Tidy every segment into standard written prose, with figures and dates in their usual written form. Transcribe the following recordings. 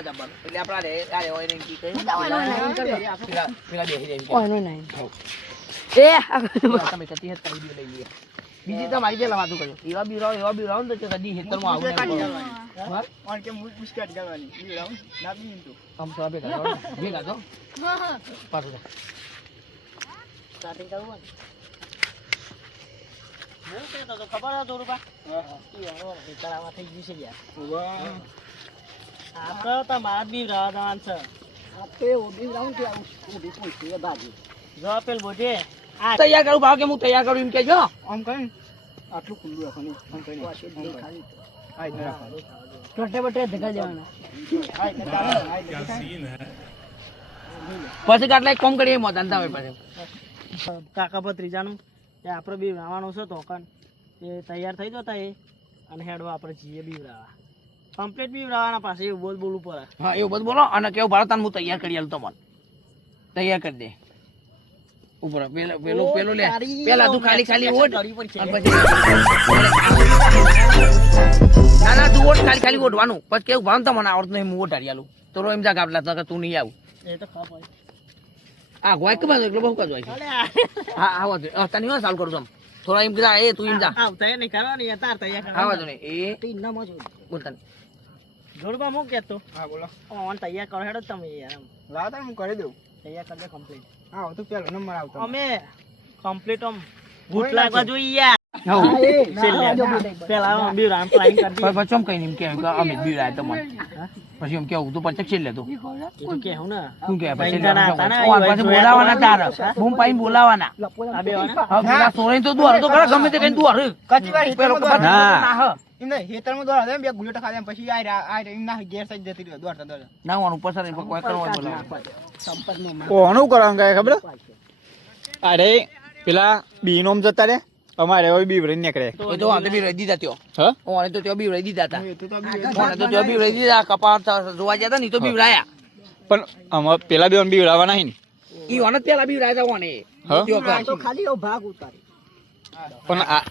જબ્બા જબ્બા એટલે આપડા રે આ હોય ને કી કહે પેલા બેહી જાય ઓનો નહીં એ તમે કતી હેત કરી લઈ લે બીજી તો મારી જે લવાતું કર્યો એવા બીરાવ ને તો કદી હેતરમાં આવું ને ઓન કે મુસ્કાટ ગાવાની બીરાવ ના બી તો આમ તો આપે ભેગા તો પાછું સ્ટાર્ટિંગ કરવું ને હું કહેતો તો ખબર હતો રૂપા ઈ હરો તળાવમાં થઈ ગયું છે યાર આપણે તો માર બી રાવદાન છે આપે ઓડી રાઉન્ડ કે ઓડી કોઈ બાજુ જો પેલ બોટે આ તૈયાર કરું ભાવ કે હું તૈયાર કરું એમ કેજો આમ કઈ આટલું ખુલ્લું રાખવાનું આમ કઈ ખાલી આઈ ન રાખવાનું ટોટે બટે ધગા દેવાના પછી કાટલા એક કોમ કરીએ મોદાનતા હોય પછી કાકા ભત્રીજાનું એ આપણે બી રાવવાનો છે તો કન એ તૈયાર થઈ જતા એ અને હેડવા આપણે જીએ બી રાવા કમ્પ્લીટ બી રાવાના પાસે એવું બોલવું પડે હા એવું બધું બોલો અને કેવું ભારતાન હું તૈયાર કરી આલું તમને તૈયાર કરી દે ઉપર પેલો લે પેલા તું ખાલી ઓટ અને પછી ના તું ઓટ ખાલી ઓટવાનું પછી કેવું ભાન તમને આવડતું નહીં હું ઓટ હારી આલું તો એમ જા ગાબલા તો તું નહીં આવું એ તો ખબર આ ગોય કે બાજુ એટલો બહુ કજ હોય હા આવો દે તને હું ચાલુ કરું છું થોડા એમ કીધા એ તું એમ જા આવ તૈયાર નહીં કરવાની તાર તૈયાર આવા દો ને એ તીન ના મોજ બોલતા જોડવા મો કેતો હા બોલો ઓન તૈયાર કરો હેડો તમે યાર લાવ તાર હું કરી દઉં તૈયાર કરી દે કમ્પ્લીટ હા તો પેલો નંબર આવતો અમે કમ્પ્લીટ ભૂત લાગવા જોઈએ યાર પેલા બી રામ પ્લાન કરી પછી ચમ કઈ એમ કે અમે બીડાય તમને પછી એમ કેવું તું પછી છેલ્લે તું દીધું કે હું ને શું કે પછી જણા હતા ને, પછી બોલાવાના તાર બૂમ પાઈને બોલાવાના આ બે વાના હા પેલા સોરે તો દુઆર તો કરે ગમે તે કઈ દુઆર કચી વાર પેલો હેતરમાં ના હા એમ નહીં હેતરમાં દોડા દે બે ગુલેટા ખાધા પછી આ એમ ના ગેર સાઈડ જતી રહ્યો દોડતા ના વાનું પસાર કોઈ કરવા બોલાવા સંપર્કમાં ઓનું કરવાનું કઈ ખબર અરે પેલા બી નોમ જતા રે અમારે હવે બી ભરીને નીકળે એ તો વાંધો બી રહી દીધા ત્યો હા ઓને તો ત્યાં બી રહી દીધા હતા ઓને તો ત્યાં બી રહી દીધા કપાળ જોવા જતા ને તો બી રાયા પણ અમાર પેલા બી બી ઉડાવવા નહીં ઈ ઓને પેલા બી રાયા ઓને હા? ત્યો કર. તો ખાલી એવો ભાગ ઉતારી પણ આ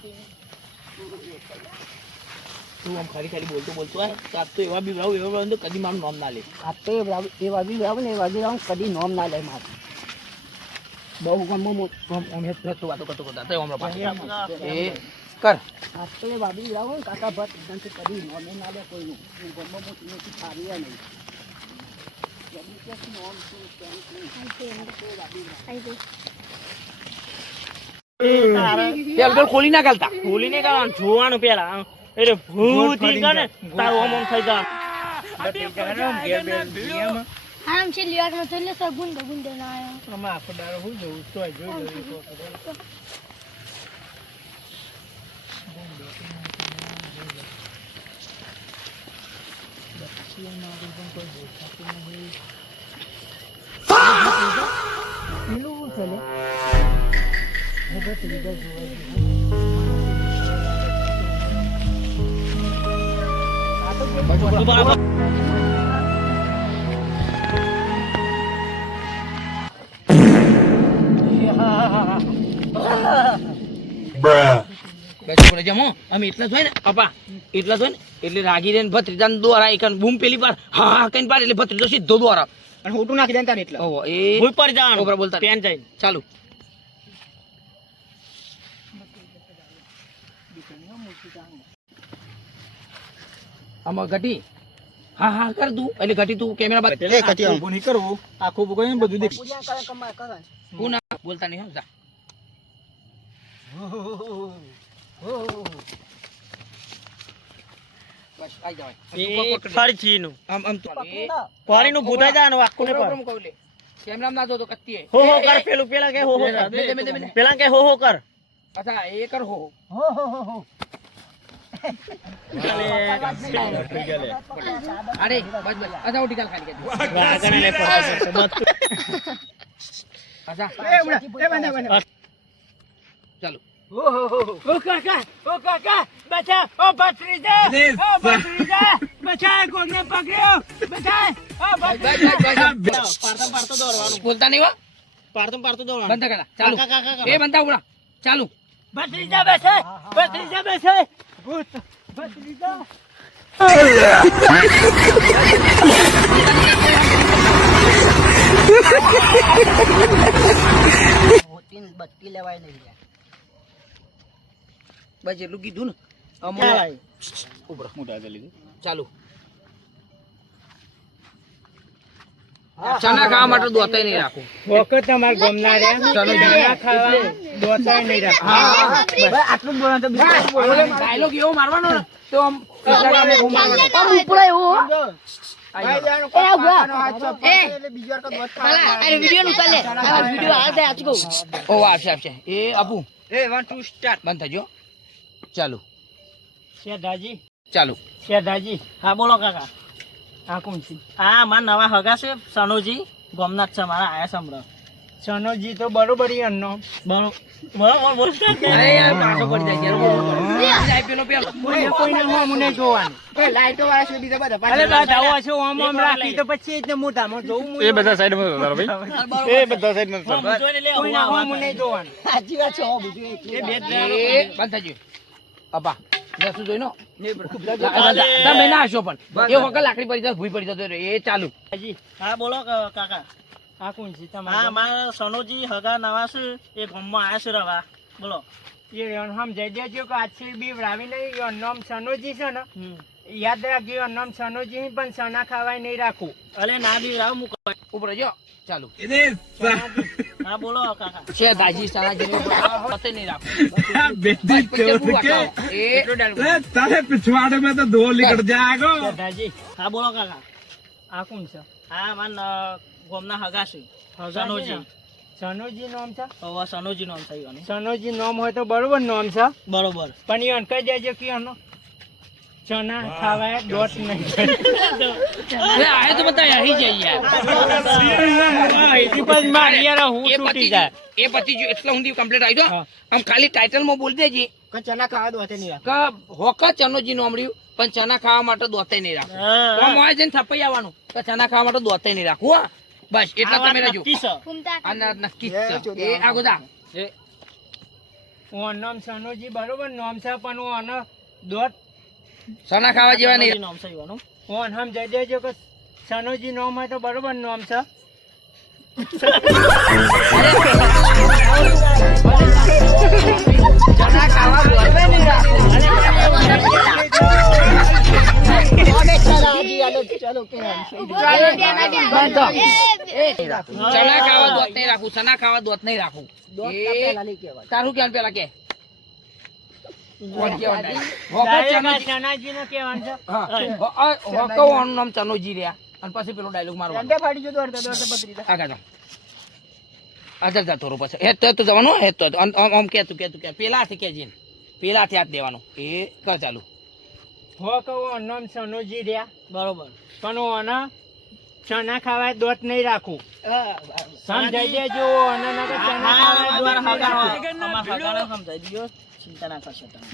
તું આમ ખાલી બોલતો હોય તાર તો એવા બી રાવ તો કદી મારું નામ ના લે આ તો એવા બી રાવ ને એવા બી રાવ કદી નોમ ના લે મારે બહુ ગમો અમે તો વાતો કરતો તો હમણાં પાછી એ કર આ તો એ બાબી રાવ ને કાકા ભટ એકદમ કદી નોમ ના લે કોઈનું ગમો મોટી સારી નહીં પેલ ખોલી ના ગાલતા ભૂલી નહીં કરવાનું જોવાનું પેલા એટલે ભૂત ઈ કરે તારું ઓમ થઈ જા આમ છે લિયાક નો ચલે સગુન બગુન દેના આયો આમાં આખો દારો હું જોઉં તો જોઈ અમે એટલા જોઈ ને પપ્પા એટલા જોઈ ને એટલે રાગી રે ભત્રીજા દ્વારા એક બૂમ પેલી પર હા કઈ પાડ એટલે ભત્રીજો સીધો દ્વારા અને હોટું નાખી દેતા ને એટલે ઓહો એ ભૂલ પર જવાનું ઓપરા બોલતા પેન જાય ચાલુ આમાં ઘટી હા હા કર તું એટલે ઘટી તું કેમેરા બાદ એ કતી ઊભું નહીં કરવું આખું બગોય ને બધું દેખ પૂજા કરે કમા કરે હું ના બોલતા નહીં સમજા બસ આઈ જાવ ફરચીનું આમ આમ તો પાણીનું ભૂતા જવાનું આખું ને પર કેમેરા માં જો તો કત્તી હે હો કર પેલું પેલા કે હો કર પેલા કે હો કર અચ્છા એ કર હો અરે બસ બસ અચ્છા ઉઠી ગાલ ખાલી અચ્છા ચાલો ઓ કાકા બચા ઓ ભત્રીજા બચા કોને પકડ્યો બચા ઓ પાડતો દોડવાનું બોલતા નહીં હો પાડતો દોડવાનું બંધ કરા ચાલુ એ બંધા ઉડા ચાલુ ભત્રીજા બેસે ભૂત ભત્રીજા હોતીન બત્તી લેવાય નહીં યાર. બસ એટલું કીધું ને અમો ચાલ. ઉભરો મોટા જલ્દી લીધું. ચાલુ ચણા ખાવા માટે દોતાય નહીં રાખું વખત તમાર ગમના રે ચણા ખાવા દોતાય નહીં રાખો. હા બસ આટલું જ બોલવાનું તો બીજું કશું બોલવાનું નહીં. ડાયલોગ એવો મારવાનો ને તો આમ ઇન્સ્ટાગ્રામમાં બહુ મારવાનો. આમ ઉપડે એવું હો. આઈ જાઓ. એ ઉભા. એ એટલે બીજી વાર કઈ વાત ભલા અરે વિડિયો નું ચાલે આ વિડિયો આ થાય આજ કહું ઓ આપશે એ આપું એ 1 2 સ્ટાર્ટ. બંધ થજો ચાલુ શેઠાજી ચાલુ શેઠાજી હા બોલો કાકા આ કોણ છે? હા મારા નવા હગા છે સનોજી ગોમનાથ છે મારા આયા સંભળાવ સનોજી તો બરોબર ઈ અન્નો. બરોબર બોલતા કે અરે યાર પાછો પડી જાય યાર જાય પેલો પેલો કોઈને હોમ નહીં જોવાનું. લાઈટો વાળા છે બીજા બધા અરે બા જાવો છે ઓમ ઓમ રાખી તો પછી એટલે મોટામાં જોવું. એ બધા સાઈડમાં ઉતારો ભાઈ. એ બધા સાઈડમાં ઉતારો. જોઈને લે કોઈને હોમ નહીં જોવાનું. સાચી વાત છે હો બીજું એ બંધ થજો અપા દસું જોઈ નો તમે ના હશો પણ એ વખત લાકડી પડી જાય ભૂઈ પડી જતો રહે. એ ચાલુ હા બોલો કાકા આ કોણ છે હા તમારા? મારા સનોજી હગા નવા છે એ ગામમાં આયા છે રવા બોલો એ હમ જઈ દેજો કે આજથી બી રાવી નહીં યો નામ સનોજી છે ને હમ. યાદ રાખજો યો નામ સનોજી પણ સના ખાવાય નહીં રાખું. અરે ના બી રાવ મુક ઉપર જો ચાલુ હા બોલો કાકા છે દાજી સાનાજી પતે નહીં રાખો पिछवाड़े में तो दो निकट जाएगा। દાદાજી હા બોલો કાકા આ કોણ છે? હા મારા ગામના હગા છે સનોજી સનોજી નામ છે? હવે સનોજી નામ થઈ ગયું સનોજી નામ હોય તો બરોબર નામ છે બરોબર પણ એ કહી દેજો કે એનો ચના ખાવાય દોત નહીં. આય તો બધા અહીં જઈ યાર મારી યાર હું એ તૂટી પતિ જાય. એ પતિ જો એટલા સુધી કમ્પ્લીટ આવી દો હા. આમ ખાલી ટાઇટલ માં બોલી દેજે ચના ખાવા દો નહીં કે હોકા ચનોજી નું મળ્યું પણ ચના ખાવા માટે દોતાય નહીં રાખવું આમ હોય જઈને થપાઈ આવવાનું કે ચના ખાવા માટે દોતાય નહીં રાખવું હા બસ એટલા તમે રહેજો ઘૂમતા આ નક્કી જ છે એ આગો જા હું નામ સનોજી બરોબર નામ છે પણ હું આનો દોત ચના ખાવા જેવા નહીં નામ થઈ ગયું હું હમ જઈ દેજો કે સનોજી નામ હોય તો બરોબર નામ છે. ચના ખાવા દોતાય નહીં રાખવું ચના ખાવા દોત નહીં રાખવું ચના ખાવા દોત નહીં રાખવું તારું ક્યાં પેલા કે કોણ કહેવાય? હોકા ચનોજી. સનાજી નો કહેવાનું છે. હા હોકાવાનું નામ ચનોજી રહ્યા અને પછી પેલો ડાયલોગ મારવાનો આગળ જા આગળ જા થોડું પછી હેત તો જવાનું હેત તો આમ કે પેલાથી કે જીન પેલાથી હાથ દેવાનો એ કર ચાલુ હો કહું નામ સનોજી રહ્યા બરોબર પણ હું આના ચના ખાવાય દોત નહીં રાખું. સમજાઈ દેજો અને નકર ચના ખાવાય દોત નહીં રાખું. અમારા હગાને સમજાઈ દીધો ચિંતા ના કરશો તમે